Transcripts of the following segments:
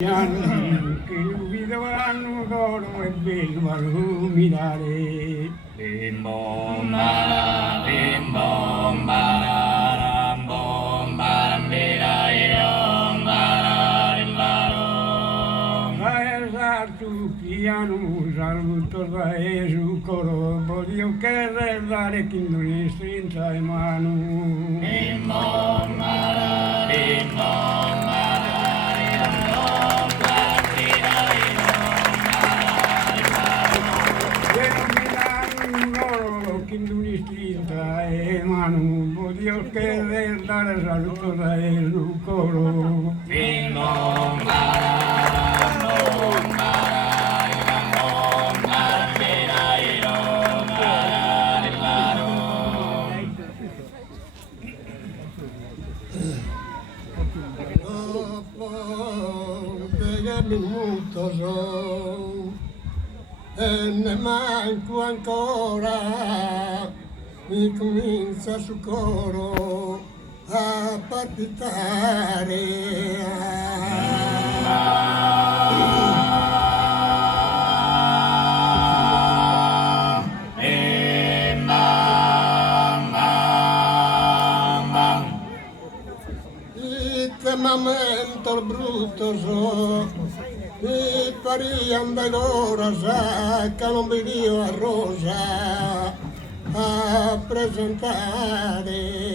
Che vi dovranno d'oro e bello a ruminare. Bim bom bara, bim bom bara, bom bara, bira iom bara, imbaro. Vai tu piano, saluto da Gesù coro, voglio che dare chi non strinta in mano. Bim bom bara, bim bom bara. Voglio che dare saluto da Gesù coro. Bim bom bara, bom bara, bom bara, bira iom bara, imbaro. Dopo dei minuti so e ne manco ancora, mi comincia sul coro a palpitare. Mamento brutto so, mi pariam da loro sa che non venivo a Rosa a presentare.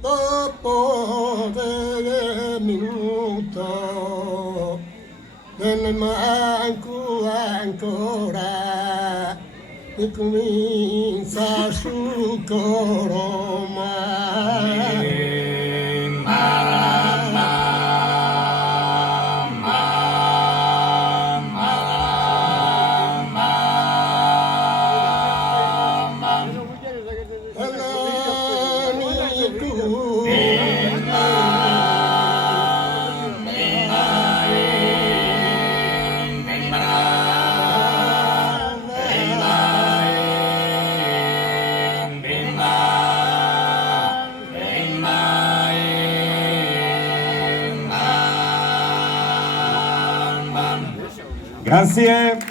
Dopo del minuto ne manco ancora, mi comincia sul coro Grazie.